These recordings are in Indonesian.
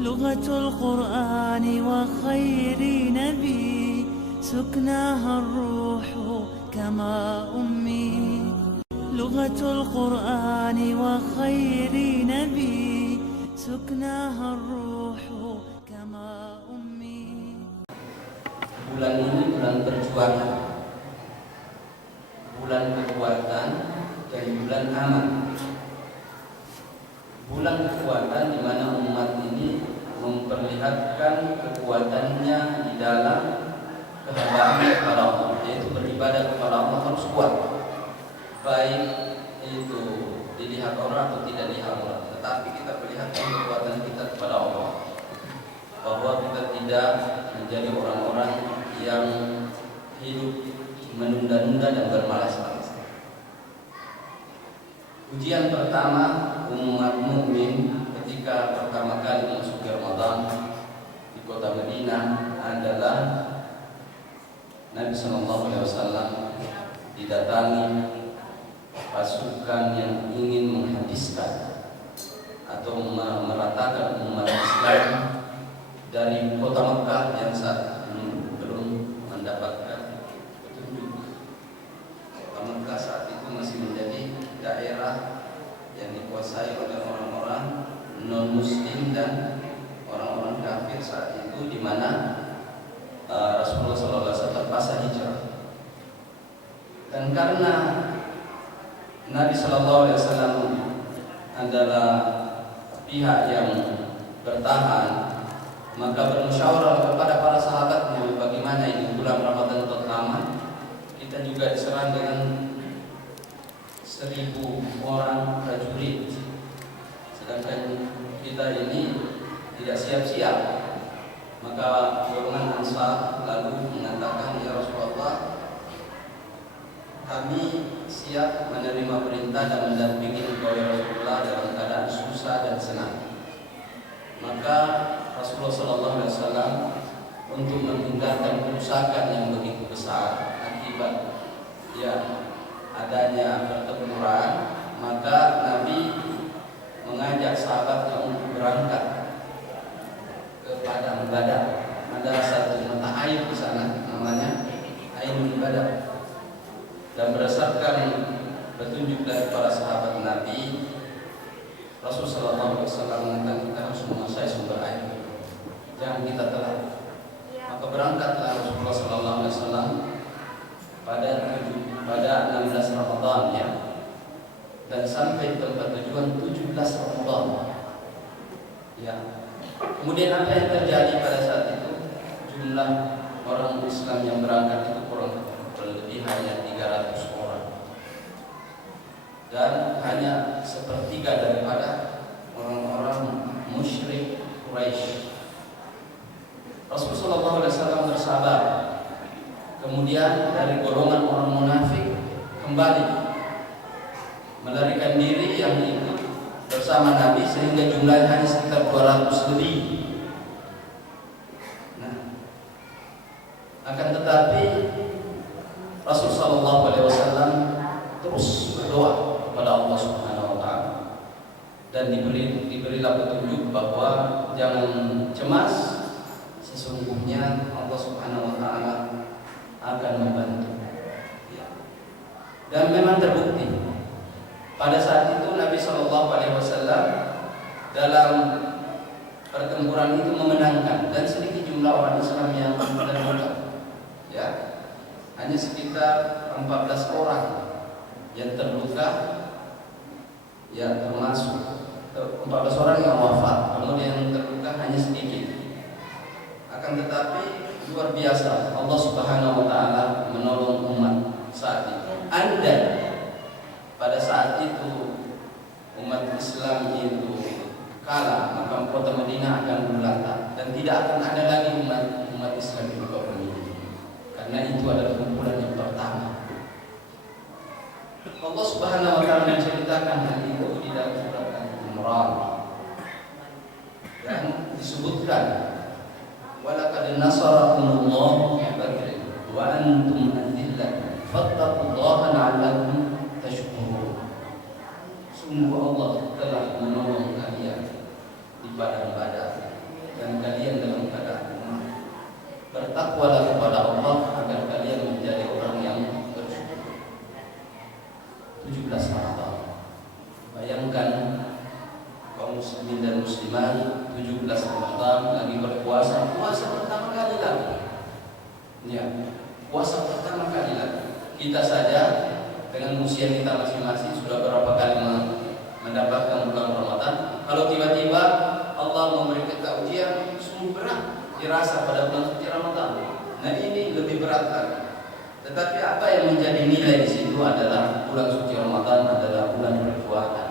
لغة القرآن وخير نبي سكناها الروح كما أمي لغة القرآن وخير نبي سكناها الروح كما أمي. Bulan ini bulan perjuangan, bulan kekuatan dan bulan aman. Bulan kekuatan di mana umat ini memperlihatkan kekuatannya di dalam kehambaan kepada Allah, yaitu beribadah kepada Allah harus kuat, baik itu dilihat orang atau tidak dilihat orang, tetapi kita perlihatkan kekuatan kita kepada Allah, bahwa kita tidak menjadi orang-orang yang hidup menunda-nunda dan bermalas-malas. Ujian pertama umat mukmin ketika pertama kali masuk Ramadan di kota Madinah adalah Nabi SAW didatangi pasukan yang ingin menghabiskan atau meratakan umat Islam dari kota Mekah yang saat belum mendapatkan petunjuk. Kota Mekah saat itu masih menjadi daerah yang dikuasai oleh orang-orang non-muslim dan orang-orang kafir saat itu, di mana Rasulullah SAW terpaksa hijrah. Dan karena Nabi SAW adalah pihak yang bertahan, maka bermusyawarah kepada para sahabatnya, bagaimana ini bulan Ramadan pertama kita juga diserang dengan 1.000 orang prajurit, sedangkan kita ini tidak siap-siap. Maka golongan Ansar lalu mengatakan, ya Rasulullah, kami siap menerima perintah dan mendampingi engkau ya Rasulullah dalam keadaan susah dan senang. Maka Rasulullah SAW untuk menghindarkan kerusakan yang begitu besar akibat adanya pertempuran, maka Nabi mengajak sahabatnya untuk berangkat ke padang Badar. Ada satu mata air di sana namanya air Badar. Dan berdasarkan petunjuk dari para sahabat Nabi, Rasulullah SAW mengatakan kita harus menguasai sumber air, jangan kita telat. Maka berangkatlah Rasulullah SAW pada 16 Ramadan ya, dan sampai tempat tujuan 17 Ramadan ya. Kemudian apa yang terjadi pada saat itu? Jumlah orang Islam yang berangkat itu kurang lebih hanya 300 orang, dan hanya sepertiga daripada orang-orang musyrik Quraisy. Rasulullah SAW bersabar. Kemudian dari golongan orang munafik kembali melarikan diri yang ikut bersama Nabi, sehingga jumlahnya hanya sekitar 200 lebih. Nah, akan tetapi Rasulullah SAW terus berdoa kepada Allah Subhanahu Wa Taala, dan diberilah petunjuk bahwa jangan cemas, sesungguhnya Allah Subhanahu Wa Taala akan membantu. Dan memang terbukti pada saat itu Nabi SAW dalam pertempuran itu memenangkan, dan sedikit jumlah orang Islam yang terluka. Ya, hanya sekitar 14 orang yang terluka, ya termasuk 14 orang yang wafat. Kemudian yang terluka hanya sedikit. Akan tetapi luar biasa Allah Subhanahu Wa Taala menolong umat saat itu. Andai pada saat itu umat Islam itu kalah, maka kota Madinah akan berantak dan tidak akan ada lagi umat Islam di kota Madinah, karena itu adalah kumpulan yang pertama. Allah Subhanahu Wa Taala menceritakan hal itu di dalam surat Al-Imran, dan disebutkan walaqad nasarakumullahu bi badrin wa antum adillah fattaqullaha la'allakum tashkurun. Sungguh Allah telah menolong kalian di padang Badar dan kalian dalam keadaan lemah. Bertakwalah kepada Allah agar kalian menjadi orang yang bersyukur. 17 Ramadan. Bayangkan kaum muslimin dan muslimat 17 Ramadan lagi berpuasa, puasa pertama kali lagi. Ya, puasa pertama kali lagi. Kita saja dengan usia kita masing-masing sudah berapa kali mendapatkan bulan Ramadan. Kalau tiba-tiba Allah memberi kita ujian, sungguh berat dirasa pada bulan suci Ramadan. Nah ini lebih berat lagi. Tetapi apa yang menjadi nilai di situ adalah bulan suci Ramadan adalah bulan perjuangan,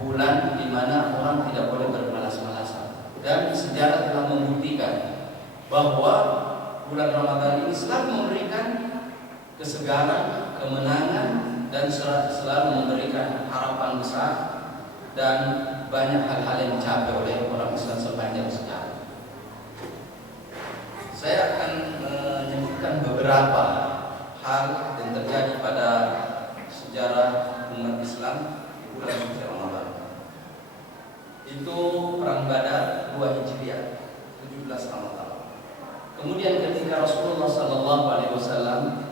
bulan di mana orang tidak boleh bermalas-malasan. Dan sejarah telah membuktikan bahwa bulan Ramadan ini selalu memberikan kesegaran, kemenangan, dan selalu memberikan harapan besar dan banyak hal-hal yang dicapai oleh orang Islam sepanjang sejarah. Saya akan menyebutkan beberapa hal yang terjadi pada sejarah umat Islam di bulan suci Ramadan. Itu perang Badar 2 Hijriah 17 Ramadan. Kemudian ketika Rasulullah SAW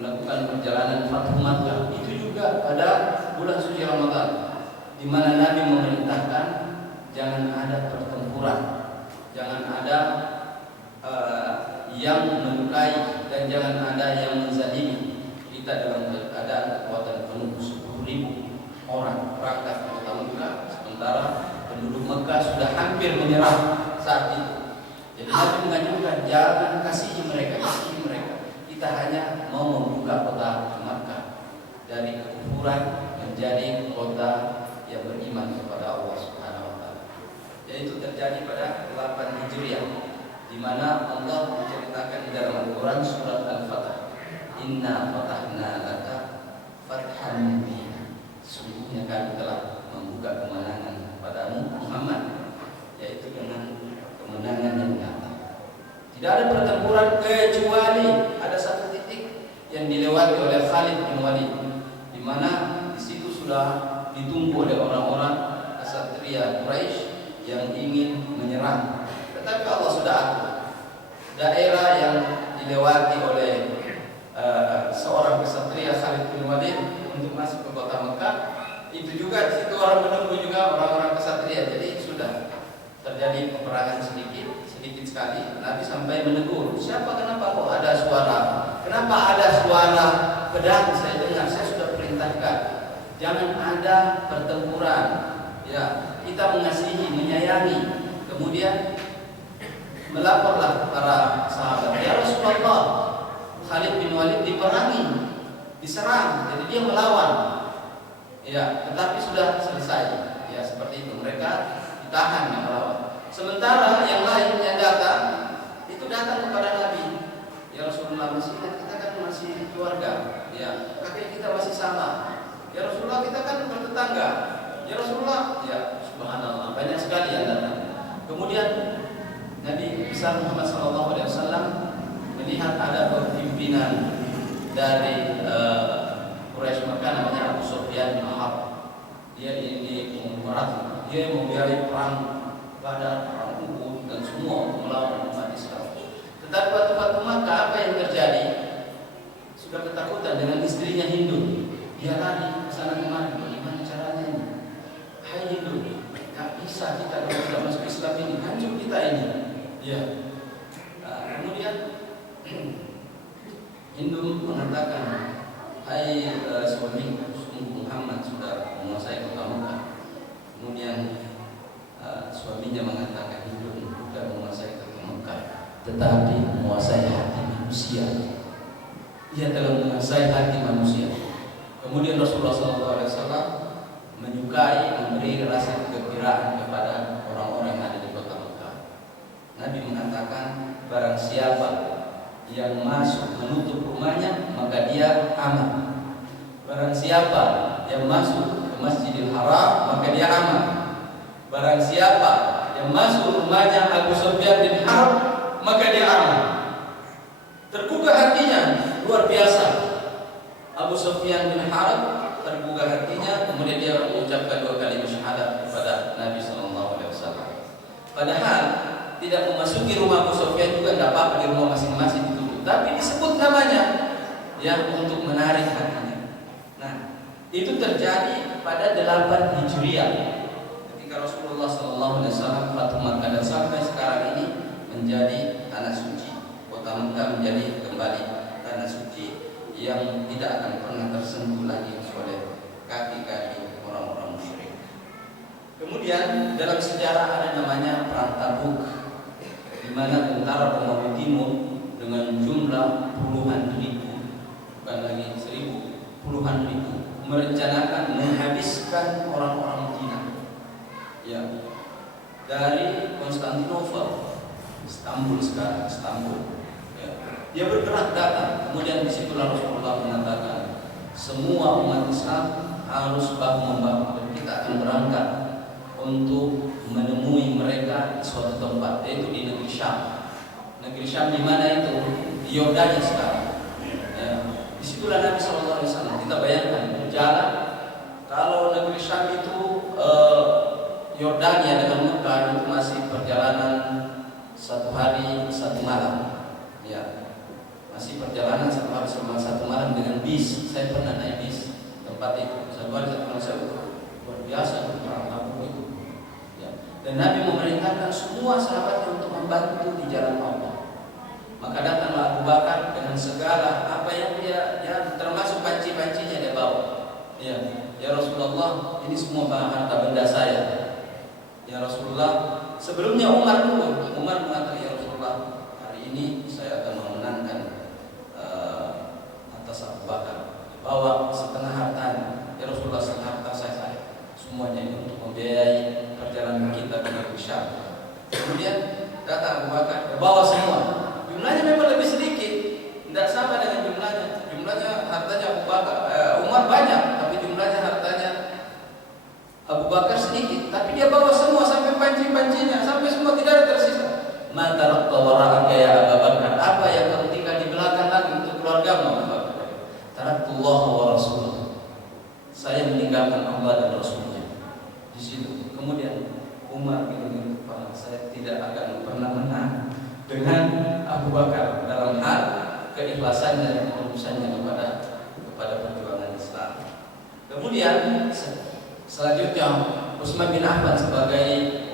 melakukan perjalanan Fathu Makkah, itu juga pada bulan suci Ramadan, di mana Nabi memerintahkan jangan ada pertempuran, jangan ada yang melukai, dan jangan ada yang menzalimi. Kita dalam keadaan kekuatan penuh 10.000 orang berangkat ke kota Mekah, sementara penduduk Mekah sudah hampir menyerah saat itu. Jadi Nabi mengajukan jangan kasihi mereka. Kita hanya mau membuka kota Mekah dari kekufuran menjadi kota yang beriman kepada Allah Subhanahu wa taala. Yaitu terjadi pada 8 Hijriah, di mana Allah menceritakan di dalam Al-Quran surat Al-Fatah, Inna fatahna laka fathan mubina. Sungguhnya kami telah membuka kemenangan kepadamu Muhammad, yaitu dengan kemenangan yang nyata. Tidak ada pertempuran kecuali ada satu titik yang dilewati oleh Khalid bin Walid, di mana di situ sudah ditunggu oleh orang-orang kesatria Quraisy yang ingin menyerang. Tetapi Allah sudah atur daerah yang dilewati oleh seorang kesatria Khalid bin Walid untuk masuk ke kota Mekah. Itu juga di situ orang menunggu juga orang-orang kesatria. Jadi sudah terjadi peperangan sedikit sekali. Nabi sampai menegur, siapa, kenapa kok ada suara? Kenapa ada suara pedang? Saya dengar, saya sudah perintahkan jangan ada pertempuran. Ya, kita mengasihi, menyayangi. Kemudian melaporlah para sahabat, ya Rasulullah, Khalid bin Walid diperangi, diserang, jadi dia melawan. Ya, tetapi sudah selesai. Ya, seperti itu. Mereka ditahan yang melawan. Sementara yang lain yang datang itu datang kepada Nabi. Ya Rasulullah, masih kita kan masih keluarga. Ya, kakek kita masih sama. Ya Rasulullah, kita kan bertetangga. Ya Rasulullah, ya subhanallah, banyak sekali yang datang. Kemudian Nabi besar Muhammad SAW melihat ada pimpinan dari Quraisy Makkah namanya Abu Sufyan bin Harb. Dia ini pemberat, dia membiayai perang Badar, perang Uhud, dan semua melawan umat Islam. Tetapi waktu Fathu Makkah apa yang terjadi? Sudah ketakutan dengan istrinya Hindu. Dia lari ke sana kemari. Bagaimana caranya ini? Hai Hindu, tak bisa kita kalau tidak masuk Islam ini, hancur kita ini. Ya. Kemudian Hindu mengatakan, hai suami, sungguh Muhammad sudah menguasai kota Mekah. Kemudian suaminya mengatakan, Hindu bukan menguasai kota Mekah, tetapi menguasai hati manusia. Dia telah menguasai hati manusia. Kemudian Rasulullah SAW menyukai, memberi rasa kegembiraan kepada orang-orang yang ada di kota Mekah. Nabi mengatakan, barang siapa yang masuk menutup rumahnya, maka dia aman. Barang siapa yang masuk ke Masjidil Haram, maka dia aman. Barang siapa yang masuk rumahnya Abu Sufyan bin Harb, maka dia aman. Tergugah hatinya, luar biasa. Abu Sufyan bin Harb tergugah hatinya, kemudian dia mengucapkan 2 kalimat syahadat kepada Nabi SAW. Padahal tidak memasuki rumah Abu Sufyan juga tidak apa-apa, di rumah masing-masing ditutup. Tapi disebut namanya yang untuk menarik hatinya. Nah, itu terjadi pada 8 Hijriah ketika Rasulullah SAW Fatu Makkah, dan sampai sekarang ini menjadi tanah suci. Kota Makkah menjadi kembali tanah suci yang tidak akan pernah tersentuh lagi oleh kaki-kaki orang-orang musyrik. Kemudian dalam sejarah ada namanya Perang Tabuk, di mana tentara Romawi Timur dengan jumlah puluhan ribu, bukan lagi 1000, puluhan ribu, merencanakan menghabiskan orang-orang Cina, ya, dari Konstantinopel, Istanbul sekarang, Istanbul. Ya. Dia bergerak datang, kemudian disitulah Rasulullah mengatakan, semua umat Islam harus bahu-membahu dan kita akan berangkat untuk menemui mereka di suatu tempat, yaitu di negeri Syam. Negeri Syam di mana itu? Di Yordania sekarang. Ya. Disitulah Nabi SAW. Kita bayangkan berjalan, kalau negeri Syam itu Yordania dengan Mekah itu masih perjalanan 1 hari 1 malam. Ya, masih perjalanan 1 hari 1 malam dengan bis. Saya pernah naik bis tempat itu 1 hari 1 malam. Saya luar biasa Perang Tabuk itu. Ya. Dan Nabi memerintahkan semua sahabatnya untuk membantu di jalan Allah. Maka datanglah Abu Bakar dengan segala apa yang dia termasuk panci-pancinya dia bawa. Ya Rasulullah, ini semua harta benda saya. Ya Rasulullah, sebelumnya Umar dulu. Umar mengatakan, ya Rasulullah, hari ini saya akan memenangkan atas Abu Bakar. Bawa setengah hartanya. Ya Rasulullah, setengah harta saya. Semuanya ini untuk membiayai perjalanan kita ke negeri Syam. Kemudian datang Abu Bakar, bawa semua. Jumlahnya memang lebih sedikit, tidak sama dengan jumlahnya. Jumlahnya hartanya Abu Bakar, Umar banyak, tapi jumlahnya hartanya Abu Bakar sedikit. Tapi dia bawa semua sampai panci-pancinya, sampai semua tidak ada tersisa. Mata wara'aka ya Abu Bakar, apa yang kamu tinggal di belakang lagi untuk keluargamu Abu Bakar? Taraktullaha wa Rasulullah, saya meninggalkan Allah dan Rasulnya. Di situ. Kemudian Umar bilang, Pak, saya tidak akan pernah menang dengan Abu Bakar dalam hal keikhlasan dan ketulusannya kepada perjuangan Islam. Kemudian selanjutnya Utsman bin Affan sebagai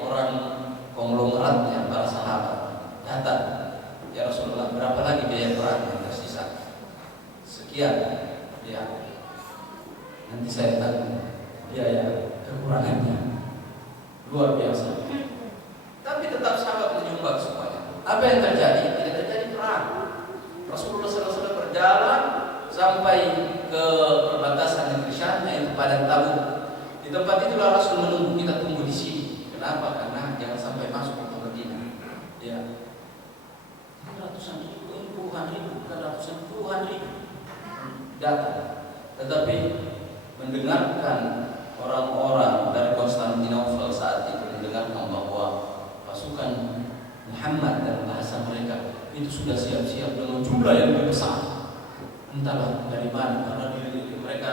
orang konglomeratnya para sahabat datang, ya Rasulullah, berapa lagi biaya perang yang tersisa? Sekian, ya. Nanti saya tanggung biaya kekurangannya. Luar biasa. Tapi tetap sahabat menyumbang semuanya. Apa yang terjadi? Tidak terjadi perang. Rasulullah SAW berjalan sampai ke perbatasan negeri Syam, yaitu Padang Tabuk. Di tempat itulah Rasul menunggu, kita tunggu di sini. Kenapa? Karena jangan sampai masuk ke Madinah. Ya, ratusan ribu, puluhan ribu, bukan ratusan, puluhan ribu datang. Tetapi mendengarkan orang-orang dari Konstantinopel saat itu mendengarkan bahwa pasukan Muhammad dalam bahasa mereka itu sudah siap-siap dengan jumlah yang lebih besar. Entahlah dari mana, karena mereka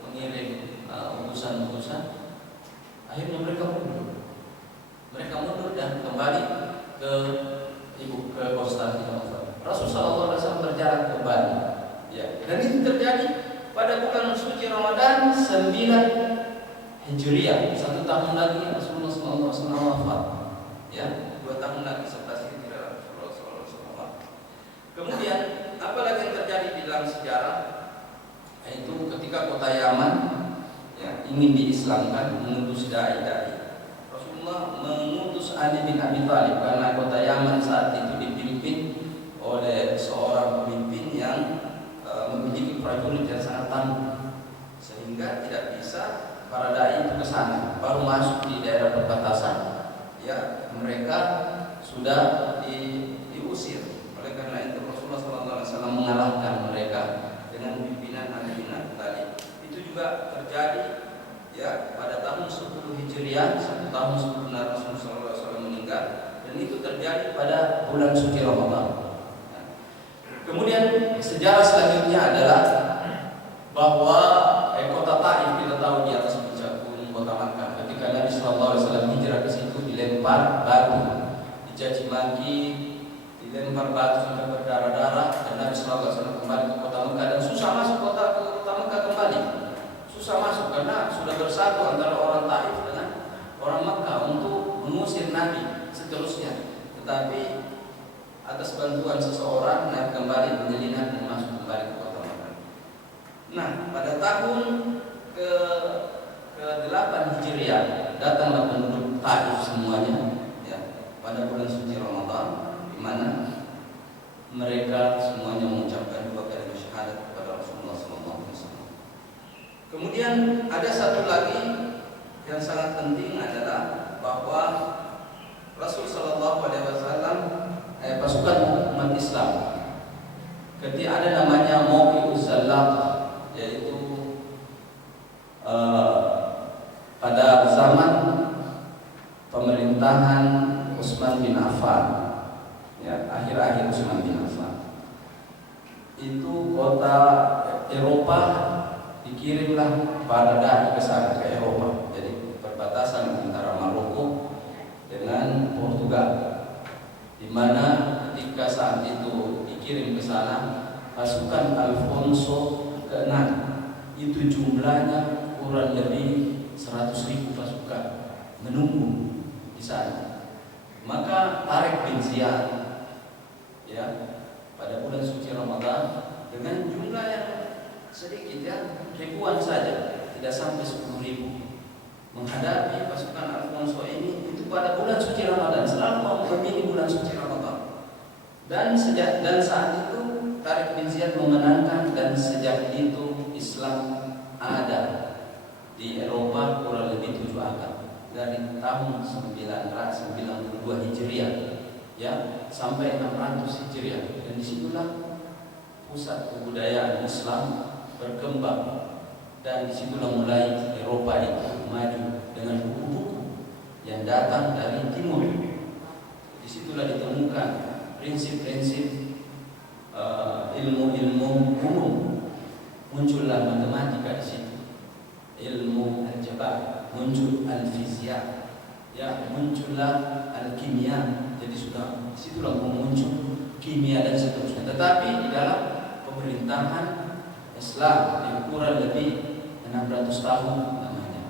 mengirim utusan-utusan. Akhirnya mereka mundur. Mereka mundur dan kembali ke Konstantinopel. Rasulullah SAW berjalan kembali. Ya, dan itu terjadi pada bulan suci Ramadan 9 Hijriah. 1 tahun lagi Rasulullah SAW wafat. Ya, 2 tahun lagi setelah hijrah Rasulullah SAW. Kemudian apa lagi yang terjadi di dalam sejarah? Yaitu ketika kota Yaman ya, ingin diislamkan, mengutus dai-dai. Rasulullah mengutus Ali bin Abi Thalib karena kota Yaman saat itu dipimpin oleh seorang pemimpin yang memiliki prajurit yang sangat tangguh, sehingga tidak bisa para dai itu ke sana. Baru masuk di daerah perbatasan, ya mereka sudah diusir. Oleh karena itu Rasulullah SAW mengalahkan mereka dengan pimpinan Ali bin Abi Thalib. Itu juga terjadi ya pada tahun 10 Hijriah, 1 tahun sebelum Rasulullah SAW meninggal, dan itu terjadi pada bulan suci Ramadan. Kemudian sejarah selanjutnya adalah bahwa kota Taif, kita tahu di atas puncak gunung kota Makkah, ketika Nabi SAW hijrah ke situ dilempar dilempar batu, dicaci maki, dilempar batu sampai berdarah-darah, dan Nabi sallallahu alaihi wasallam kembali ke kota Mekah dan susah masuk kota Mekah kembali. Susah masuk karena sudah bersatu antara orang Taif dengan orang Mekah untuk mengusir Nabi seterusnya. Tetapi atas bantuan seseorang Nabi kembali menyelinap dan masuk kembali ke kota Mekah. Nah, pada tahun ke-8 Hijriah datanglah penduduk Taif semuanya, ya, pada bulan suci Ramadan, di mana mereka semuanya mengucapkan 2 kalimat syahadat kepada Rasulullah SAW. Kemudian ada satu lagi yang sangat penting adalah bahwa Rasul Shallallahu Alaihi Wasallam pasukan umat Islam ketika ada namanya Mauqi'uz Zallaq, yaitu pada zaman pemerintahan Utsman bin Affan, ya, akhir-akhir Utsman bin Affan, itu kota Eropa dikirimlah para dai ke sana, ke Eropa. Jadi perbatasan antara Maroko dengan Portugal, di mana ketika saat itu dikirim ke sana pasukan Alfonso ke-6, itu jumlahnya kurang lebih 100.000 pasukan menunggu di sana. Maka Tariq bin Ziyad, ya, pada bulan suci Ramadan dengan jumlah yang sedikit, ya, ribuan saja, tidak sampai 10.000, menghadapi pasukan Alfonso ini. Itu pada bulan suci Ramadan, selalu memilih bulan suci Ramadan. Dan saat itu Tariq bin Ziyad memenangkan, dan sejak itu Islam ada di Eropa kurang lebih 7 abad, dari tahun 992 Hijriah, ya, sampai 600 Hijriah. Dan disitulah pusat kebudayaan Islam berkembang, dan disitulah mulai Eropa itu maju dengan buku-buku yang datang dari timur. Disitulah ditemukan prinsip-prinsip ilmu-ilmu umum. Muncullah matematika di situ, ilmu aljabar, muncul al-fisika, ya, muncullah al-kimia. Jadi sudah disitulah muncul kimia dan seterusnya. Tetapi di dalam pemerintahan Islam yang kurang lebih 600 tahun namanya.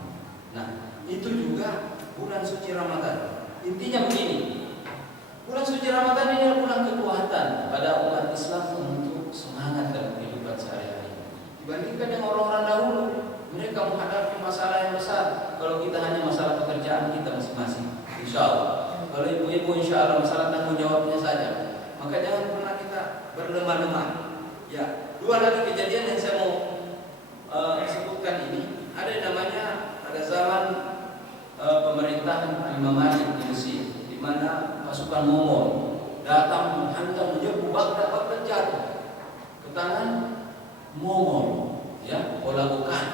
Nah, itu juga bulan suci Ramadan. Intinya begini, bulan suci Ramadan ini adalah bulan kekuatan pada umat Islam untuk semangat dalam kehidupan sehari-hari. Dibandingkan dengan orang-orang dahulu, mereka menghadapi masalah yang besar. Kalau kita hanya masalah pekerjaan kita masing-masing, insya Allah. Kalau ibu-ibu, insya Allah masalah tanggung jawabnya saja. Maka jangan pernah kita berlemah-lemah. Ya, 2 lagi kejadian yang saya mau sebutkan ini. Ada namanya pada zaman pemerintahan Imam Malik di Mesir, di mana pasukan Mongol datang menghantam, menyerbu Baghdad jatuh ke tangan Mongol, ya, bola bukan,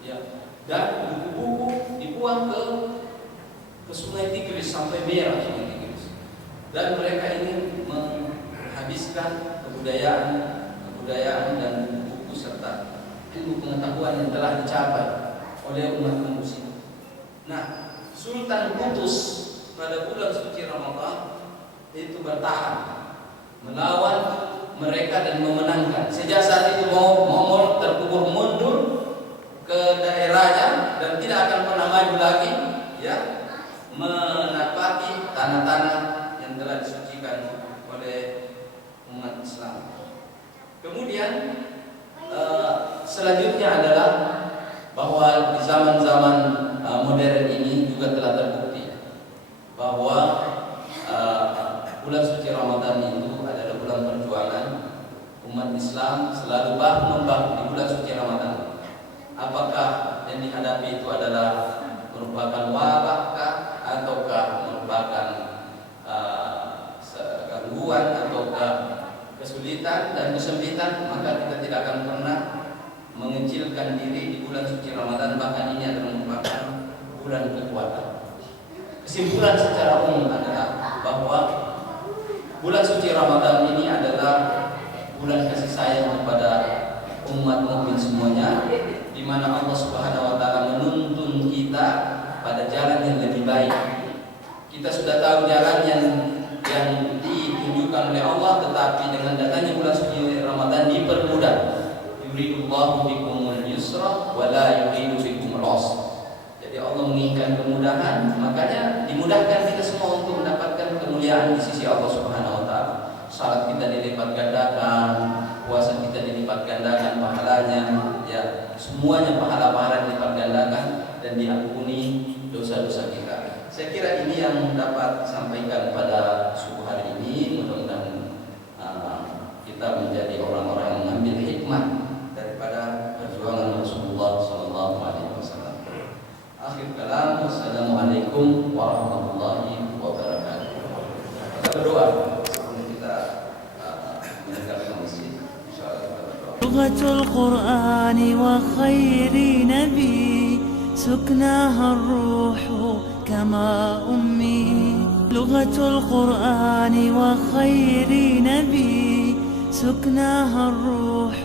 ya, dan buku-buku dibuang ke Sungai Tigris sampai merah Sungai Tigris, dan mereka ingin menghabiskan kebudayaan dan buku serta ilmu pengetahuan yang telah dicapai oleh umat manusia. Nah, Sultan Qutus pada bulan suci Ramadan itu bertahan melawan mereka dan memenangkan. Sejak saat itu Mongol terkubur mundur ke daerahnya dan tidak akan pernah maju lagi, ya, menapaki tanah-tanah yang telah disucikan oleh umat Islam. Kemudian selanjutnya adalah bahwa di zaman-zaman modern ini juga telah terbukti bahwa bulan suci Ramadan itu adalah bulan perjuangan. Umat Islam selalu bahu-membahu di bulan suci Ramadan. Apakah yang dihadapi itu adalah merupakan wabah ataukah merupakan gangguan ataukah kesulitan dan kesempitan, maka kita tidak akan pernah mengecilkan diri di bulan suci Ramadan. Bahkan ini adalah merupakan bulan kekuatan. Kesimpulan secara umum adalah bahwa bulan suci Ramadan ini adalah bulan kasih sayang kepada umat mukmin semuanya, di mana Allah Subhanahu wa taala menuntun kita pada jalan yang lebih baik. Kita sudah tahu jalan yang ditunjukkan oleh Allah, tetapi dengan datangnya bulan suci Ramadan dipermudah. Yuridullahu bikumul yusra wa la yuridu bikumul usra. Jadi Allah menginginkan kemudahan, makanya dimudahkan kita semua untuk mendapatkan kemuliaan di sisi Allah Subhanahu wa taala. Salat kita dilipat gandakan, puasa kita dilipat gandakan pahalanya, ya, semuanya pahala-pahala dilipat gandakan dan diampuni dosa-dosa kita. Saya kira ini yang dapat sampaikan pada subuh hari ini. Mudah-mudahan kita menjadi orang-orang yang mengambil hikmah daripada perjuangan Rasulullah SAW. Akhir kalam, wassalamualaikum warahmatullahi wabarakatuh. Kita berdoa sebelum kita meninggalkan masjid. Insyaallah kita berdoa. Lughatul Qur'an wa khairi nabi سكناها الروح كما أمي لغة القرآن وخير نبي سكناها الروح